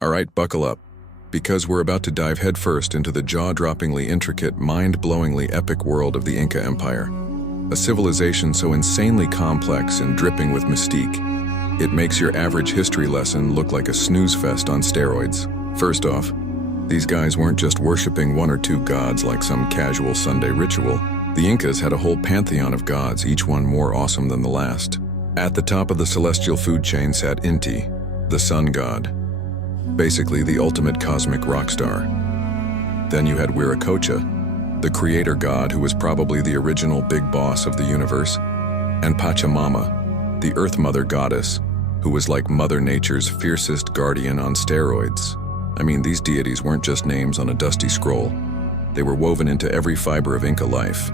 Alright, buckle up, because we're about to dive headfirst into the jaw-droppingly intricate, mind-blowingly epic world of the Inca Empire. A civilization so insanely complex and dripping with mystique, it makes your average history lesson look like a snooze fest on steroids. First off, these guys weren't just worshipping one or two gods like some casual Sunday ritual. The Incas had a whole pantheon of gods, each one more awesome than the last. At the top of the celestial food chain sat Inti, the sun god. Basically the ultimate cosmic rock star. Then you had Wiracocha, the creator god who was probably the original big boss of the universe, and Pachamama, the earth mother goddess, who was like Mother Nature's fiercest guardian on steroids. I mean, these deities weren't just names on a dusty scroll. They were woven into every fiber of Inca life,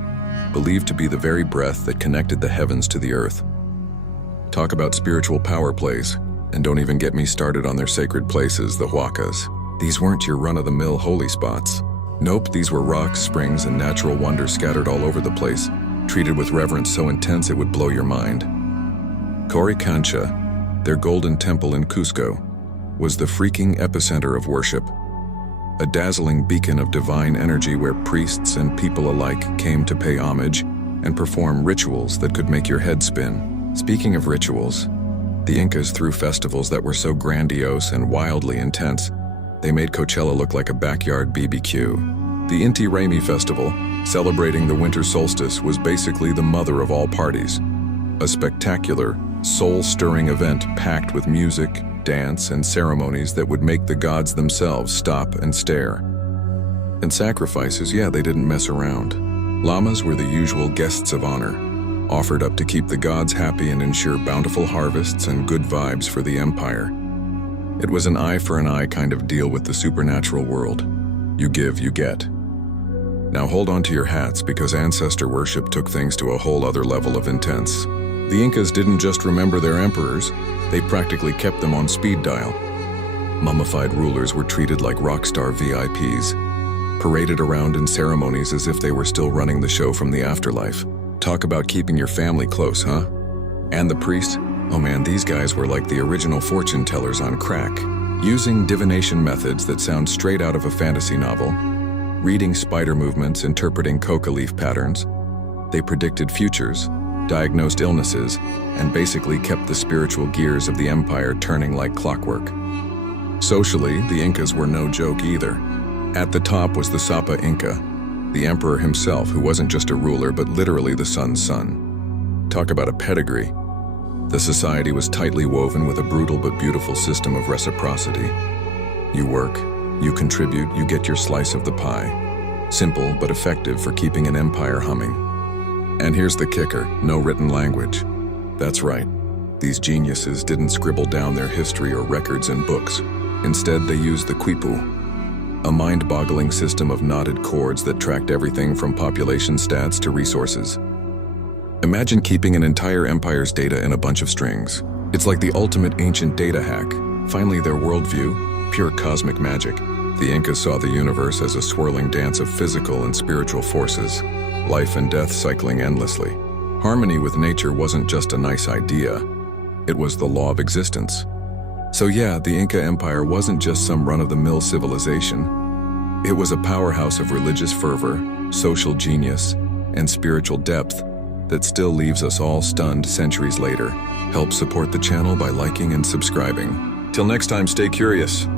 believed to be the very breath that connected the heavens to the earth. Talk about spiritual power plays. And don't even get me started on their sacred places, the huacas. These weren't your run-of-the-mill holy spots. Nope, these were rocks, springs, and natural wonders scattered all over the place, treated with reverence so intense it would blow your mind. Wiracocha, their golden temple in Cusco, was the freaking epicenter of worship. A dazzling beacon of divine energy where priests and people alike came to pay homage and perform rituals that could make your head spin. Speaking of rituals, the Incas threw festivals that were so grandiose and wildly intense, they made Coachella look like a backyard BBQ. The Inti Festival, celebrating the winter solstice, was basically the mother of all parties. A spectacular, soul-stirring event packed with music, dance, and ceremonies that would make the gods themselves stop and stare. And sacrifices, yeah, they didn't mess around. Llamas were the usual guests of honor, offered up to keep the gods happy and ensure bountiful harvests and good vibes for the empire. It was an eye for an eye kind of deal with the supernatural world. You give, you get. Now hold on to your hats, because ancestor worship took things to a whole other level of intense. The Incas didn't just remember their emperors, they practically kept them on speed dial. Mummified rulers were treated like rock star VIPs, paraded around in ceremonies as if they were still running the show from the afterlife. Talk about keeping your family close, huh? And the priests? Oh man, these guys were like the original fortune tellers on crack, using divination methods that sound straight out of a fantasy novel, reading spider movements, interpreting coca leaf patterns. They predicted futures, diagnosed illnesses, and basically kept the spiritual gears of the empire turning like clockwork. Socially, the Incas were no joke either. At the top was the Sapa Inca, the emperor himself, who wasn't just a ruler but literally the sun's son. Talk about a pedigree. The society was tightly woven with a brutal but beautiful system of reciprocity. You work, you contribute, you get your slice of the pie. Simple but effective for keeping an empire humming. And here's the kicker, no written language. That's right, these geniuses didn't scribble down their history or records in books. Instead, they used the quipu, a mind-boggling system of knotted cords that tracked everything from population stats to resources. Imagine keeping an entire empire's data in a bunch of strings. It's like the ultimate ancient data hack. Finally, their worldview, pure cosmic magic. The Incas saw the universe as a swirling dance of physical and spiritual forces, life and death cycling endlessly. Harmony with nature wasn't just a nice idea, it was the law of existence. So yeah, the Inca Empire wasn't just some run-of-the-mill civilization. It was a powerhouse of religious fervor, social genius, and spiritual depth that still leaves us all stunned centuries later. Help support the channel by liking and subscribing. Till next time, stay curious.